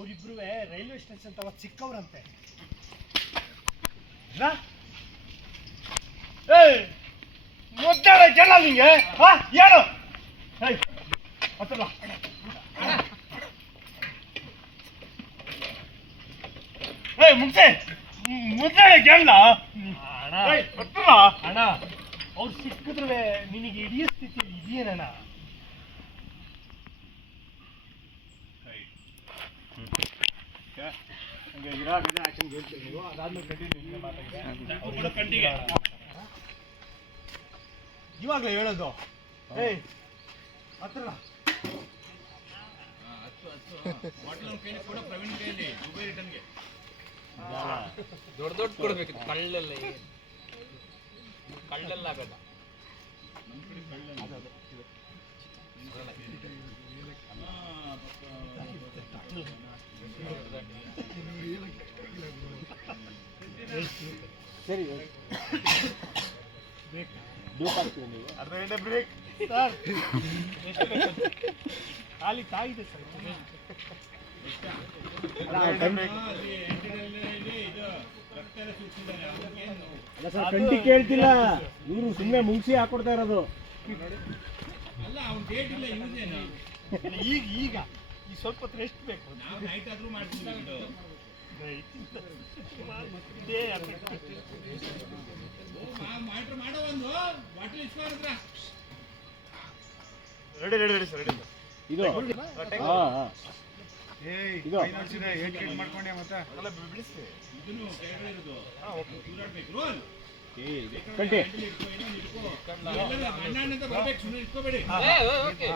ಅವರಿಬ್ರು railway station ತವ ಚಿಕ್ಕವ್ರಂತೆ. ಮುದ್ದಾಡ ಜನ ನಿಂಗೆ ಹಾ ಏನು ಹತ್ತಲ್ಲ ಏ ಮುಗ್ಸೆ. ಮುದ್ದಾಡ ಜನ. ಹತ್ತಲ್ಲ ಅಣ್ಣ. ಅವ್ರು ಸಿಕ್ಕಿದ್ರೆ ನಿನಗೆ ಇಡೀ ಸ್ಥಿತಿ ಇದೆಯೇನಣ್ಣ? ಇವಾಗಲೇ ಹೇಳೋದು. ಏಯ್ ಹತ್ರ. ದೊಡ್ಡ ದೊಡ್ಡ ಕೊಡ್ಬೇಕು ಕಳ್ಳೆಲ್ಲ. ಕಳ್ಳೆಲ್ಲ ಆಗಲ್ಲ ಸರಿ ಬ್ರೇಕ್ ಸರ್ ಖಾಲಿ ತಾಗಿದೆ ಸರ್ ಕಂಟಿ ಕೇಳ್ತಿಲ್ಲ. ಇವರು ಸುಮ್ಮನೆ ಮುಗಿಸಿ ಹಾಕೊಡ್ತಾ ಇರೋದು. ಈಗ ಈಗ. ಈ ಸ್ವಲ್ಪ ಹೊತ್ತು ರೆಸ್ಟ್ ಬೇಕು? ಇದೇ effect. Ready ready ready sir ready sir ಇದು. ಹಾ ಹಾ. ಇದು. ಅಲ್ಲ ಬಿಡಿಸ್ತೀವಿ ಕಂಟಿ. ಓಕೆ.